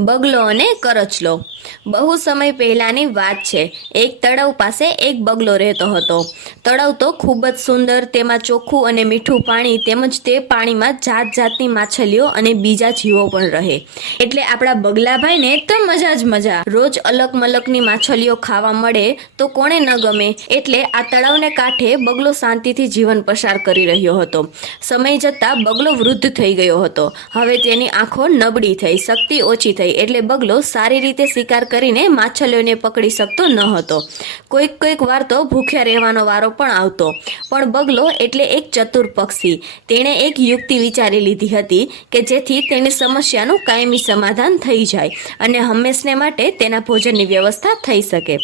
બગલો અને કરચલો. બહુ સમય પહેલાની વાત છે. એક તળાવ પાસે એક બગલો રહેતો હતો. તળાવ તો ખૂબ જ સુંદર, તેમાં ચોખ્ખું અને મીઠું પાણી તેમજ તે પાણીમાં જાત જાતની માછલીઓ અને બીજા જીવો પણ રહે. એટલે આપણા બગલાભાઈને તો મજા જ મજા. રોજ અલગ મલકની માછલીઓ ખાવા મળે તો કોણે ન ગમે. એટલે આ તળાવને કાંઠે બગલો શાંતિથી જીવન પસાર કરી રહ્યો હતો. સમય જતાં બગલો વૃદ્ધ થઈ ગયો હતો. હવે તેની આંખો નબળી થઈ, શક્તિ ઓછી થઈ એટલે બગલો સારી રીતે શિકાર કરીને માછલીઓને પકડી શકતો ન હતો. કોઈક કોઈક વાર તો ભૂખ્યા રહેવાનો વારો પણ આવતો. પણ બગલો એટલે એક ચતુર પક્ષી. તેણે એક યુક્તિ વિચારી લીધી હતી કે જેથી તેની સમસ્યાનું કાયમી સમાધાન થઈ જાય અને હંમેશને માટે તેના ભોજનની વ્યવસ્થા થઈ શકે.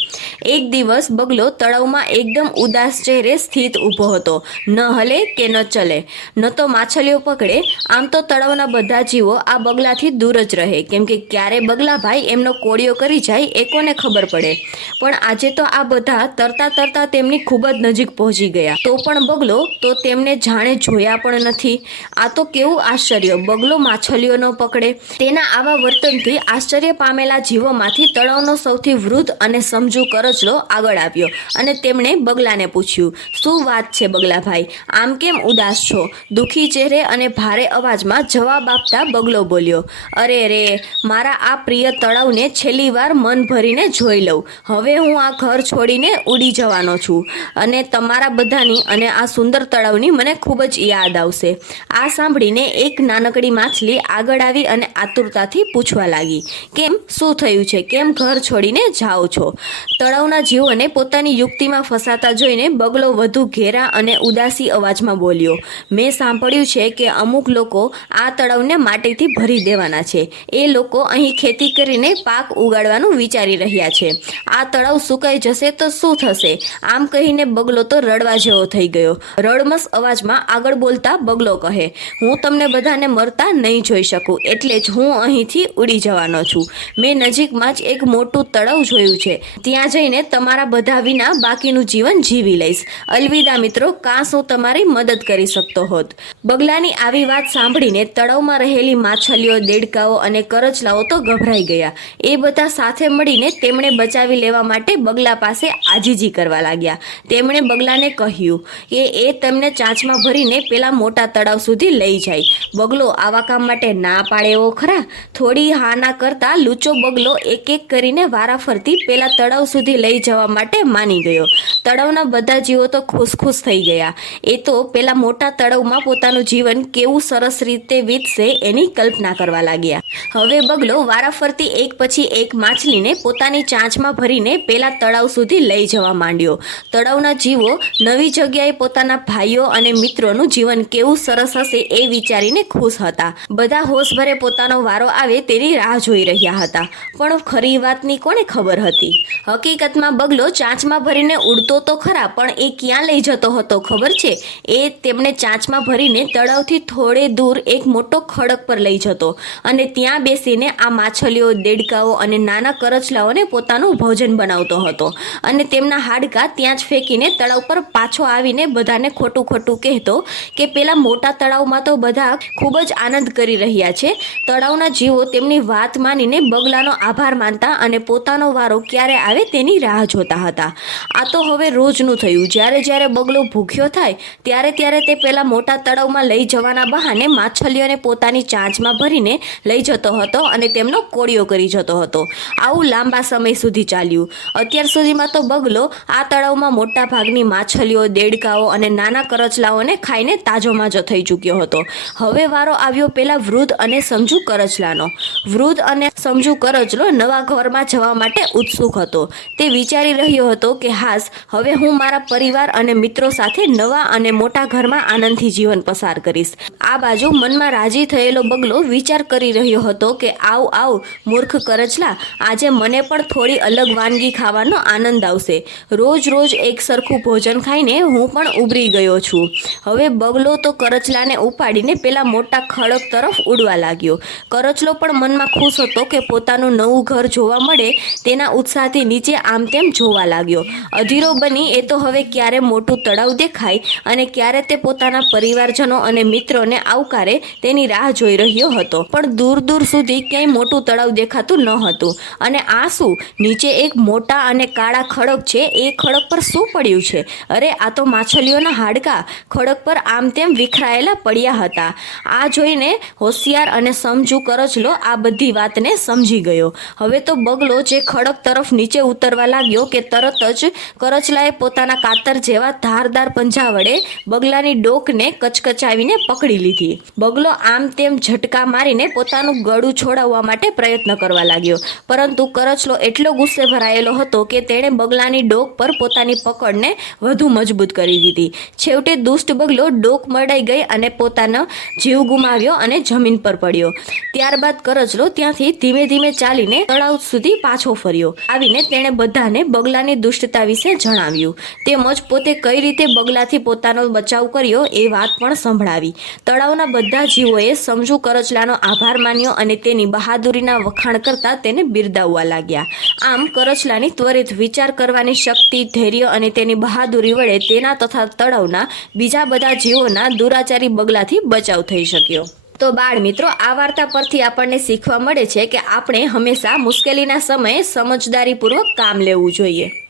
એક દિવસ બગલો તળાવમાં એકદમ ઉદાસ ચહેરે સ્થિત ઊભો હતો. ન હલે કે ન ચલે. ન તો માછલીઓ પકડે. આમ તો તળાવના બધા જીવો આ બગલાથી દૂર જ રહે. કેમ કે ક્યારે બગલાભાઈ એમનો કોળિયો કરી જાય એ કોને ખબર પડે. પણ આજે તો આ બધા તરતા તરતા તેમની ખૂબ જ નજીક પહોંચી ગયા. તો પણ બગલો, તો તેમને જાણે જોયા પણ નથી. આ તો કેવું આશ્ચર્ય, બગલો માછલીઓ ન પકડે. તેના આવા વર્તનથી આશ્ચર્ય પામેલા જીવોમાંથી તળાવનો સૌથી વૃદ્ધ અને સમજુ કરચલો આગળ આવ્યો અને તેમણે બગલાને પૂછ્યું, શું વાત છે બગલાભાઈ આમ કેમ ઉદાસ છો? દુઃખી ચહેરે અને ભારે અવાજમાં જવાબ આપતા બગલો બોલ્યો, અરે રે, મારા આ પ્રિય તળાવને છેલ્લી વાર મન ભરીને જોઈ લઉં. હવે હું આ ઘર છોડીને ઉડી જવાનો છું અને તમારા બધાની અને આ સુંદર તળાવની મને ખૂબ જ યાદ આવશે. આ સાંભળીને એક નાનકડી માછલી આગળ આવી અને આતુરતાથી પૂછવા લાગી, કેમ? શું થયું છે? કેમ ઘર છોડીને જાઓ છો? તળાવના જીવોને પોતાની યુક્તિમાં ફસાતા જોઈને બગલો વધુ ઘેરા અને ઉદાસી અવાજમાં બોલ્યો, મેં સાંભળ્યું છે કે અમુક લોકો આ તળાવને માટીથી ભરી દેવાના છે. એ લોકો અહીં ખેતી કરીને પાક ઉગાડવાનું વિચારી રહ્યા છે. આ તળાવ સુકાઈ જશે તો શું થશે? આમ કહીને બગલો તો રડવા જેવો થઈ ગયો. રડમસ અવાજમાં આગળ બોલતા બગલો કહે, હું તમને બધાને મરતા નહીં જોઈ શકું, એટલે જ હું અહીંથી ઉડી જવાનો છું. મેં નજીકમાં જ એક મોટું તળાવ જોયું છે. ત્યાં જઈને તમારા બધા વિના બાકીનું જીવન જીવી લઈશ. અલવિદા મિત્રો, કાં હું તમારી મદદ કરી શકતો હોત? બગલાની આવી વાત સાંભળીને તળાવમાં રહેલી માછલીઓ, દેડકાઓ અને કરચલાઓ તો ગભરાઈ ગયા. એ બધા સાથે મળીને તેમણે બચાવી લેવા માટે બગલા પાસે આજીજી કરવા લાગ્યા. તેમણે બગલાને કહ્યું કે એ તેમને ચાંચમાં ભરીને પેલા મોટા તળાવ સુધી લઈ જાય. બગલો આવા કામ માટે ના પાડે એવો ખરા? થોડી હાના કરતા લૂચો બગલો એક એક કરીને વારાફરતી પેલા તળાવ સુધી લઈ જવા માટે માની ગયો. તળાવના બધા જીવો તો ખુશ ખુશ થઈ ગયા. એ તો પેલા મોટા તળાવમાં પોતાનું જીવન કેવું સરસ રીતે વીતશે એની કલ્પના કરવા લાગ્યા. હવે બગલો વારાફરતી એક પછી એક માછલીને પોતાની ચાંચમાં ભરીને પેલા તળાવ સુધી લઈ જવા માંડ્યો. તળાવના જીવો નવી જગ્યાએ પોતાના ભાઈઓ અને મિત્રોનું જીવન કેવું સરસ હશે એ વિચારીને ખુશ હતા. બધા હોશભરે પોતાનો વારો આવે તેની રાહ જોઈ રહ્યા હતા. પણ ખરી વાતની કોને ખબર હતી? હકીકતમાં બગલો ચાંચમાં ભરીને ઉડતો તો ખરા, પણ એ ક્યાં લઈ જતો હતો ખબર છે? એ તેમણે ચાંચમાં ભરીને તળાવથી થોડે દૂર એક મોટો ખડક પર લઈ જતો અને ત્યાં બેસીને આ માછલીઓ, દેડકાઓ અને નાના કરચલાઓને પોતાનું ભોજન બનાવતો હતો. અને તેમના હાડકાં ત્યાં જ ફેંકીને તળાવ પર પાછો આવીને બધાને ખોટું ખોટું કહેતો કે પેલા મોટા તળાવમાં તો બધા ખૂબ જ આનંદ કરી રહ્યા છે. તળાવના જીવો તેમની વાત માનીને બગલાનો આભાર માનતા અને પોતાનો વારો ક્યારે આવે તેની રાહ જોતા હતા. આ તો હવે રોજનું થયું. જ્યારે જ્યારે બગલો ભૂખ્યો થાય, ત્યારે ત્યારે તે પેલા મોટા તળાવમાં લઈ જવાના બહાને માછલીઓને પોતાની ચાંચમાં ભરીને લઈ જતો હતો અને તેમનો કોળિયો કરી જતો હતો. આવું લાંબા સમય સુધી ચાલ્યું. અત્યાર સુધીમાં તો બગલો, આ તળાવમાં મોટા ભાગની માછલીઓ, દેડકાઓ અને નાના કરચલાઓને ખાઈને તાજોમાજો થઈ ચૂક્યો હતો. હવે વારો આવ્યો પેલા વૃદ્ધ અને સમજુ કરચલાનો. વૃદ્ધ અને સમજુ કરચલો નવા ઘરમાં જવા માટે ઉત્સુક હતો. તે વિચારી રહ્યો હતો કે, હાસ, હવે હું મારા પરિવાર અને મિત્રો સાથે નવા અને મોટા ઘરમાં આનંદથી જીવન પસાર કરીશ. આ બાજુ મનમાં રાજી થયેલો બગલો વિચાર કરી રહ્યો હતો કે આવ આવ, મૂર્ખ કરચલા. આજે મને પણ થોડી અલગ વાનગી ખાવાનો આનંદ આવશે. રોજ રોજ એક સરખું ભોજન ખાઈને હું પણ ઉભરી ગયો છું. હવે બગલો તો કરચલાને ઉપાડીને પેલા મોટા ખડક તરફ ઉડવા લાગ્યો. કરચલો પણ મનમાં ખુશ હતો કે પોતાનું નવું ઘર જોવા મળે, તેના ઉત્સાહથી નીચે આમ તેમ જોવા લાગ્યો. અધીરો બની, એ તો હવે ક્યારે મોટું તળાવ દેખાય અને ક્યારે તે પોતાના પરિવારજનો અને મિત્રોને આવકારે તેની રાહ જોઈ રહ્યો હતો. પણ દૂર દૂર સુધી ક્યાંય કંઈ મોટું તળાવ દેખાતું ન હતું. અને આ શું નીચે એક મોટા અને કાળા ખડક છે. એ ખડક પર શું પડ્યું છે? અરે, આ તો માછલીઓના હાડકા ખડક પર આમ તેમ વિખરાયેલા પડ્યા હતા. આ જોઈને હોશિયાર અને સમજુ કરચલો આ બધી વાતને સમજી ગયો. હવે તો બગલો જે ખડક તરફ નીચે ઉતરવા લાગ્યો કે તરત જ કરચલાએ પોતાના કાતર જેવા ધારદાર પંજા વડે બગલાની ડોકને કચકચાવીને પકડી લીધી. બગલો આમ તેમ ઝટકા મારીને પોતાનું ગળું છોડાવવા માટે પ્રયત્ન કરવા લાગ્યો. પરંતુ કરચલો એટલો ગુસ્સે ભરાયેલો હતો કે તેણે બગલાની ડોક પર પોતાની પકડને વધુ મજબૂત કરી દીધી. છેવટે દુષ્ટ બગલો ડોક મડાઈ ગઈ અને પોતાનો જીવ ગુમાવ્યો અને જમીન પર પડ્યો. ત્યારબાદ કરચલો ત્યાંથી ધીમે ધીમે ચાલીને તળાવ સુધી પાછો ફર્યો. આવીને તેણે બધાને બગલાની દુષ્ટતા વિશે જણાવ્યું. તેમજ પોતે કઈ રીતે બગલાથી પોતાનો બચાવ કર્યો એ વાત પણ સંભળાવી. તળાવના બધા જીવોએ સમજુ કરચલાનો આભાર માન્યો અને તેની બહાદુરીના વખાણ કરતા તેને બિરદાવવા લાગ્યા. આમ કરચલાની ત્વરિત વિચાર કરવાની શક્તિ, ધૈર્ય અને તેની બહાદુરી વડે તેના તથા તળાવના બીજા બધા જીવોના દુરાચારી બગલાથી બચાવ થઈ શક્યો. તો બાળ મિત્રો, આ વાર્તા પરથી આપણને શીખવા મળે છે કે આપણે હંમેશા મુશ્કેલીના સમયે સમજદારીપૂર્વક કામ લેવું જોઈએ.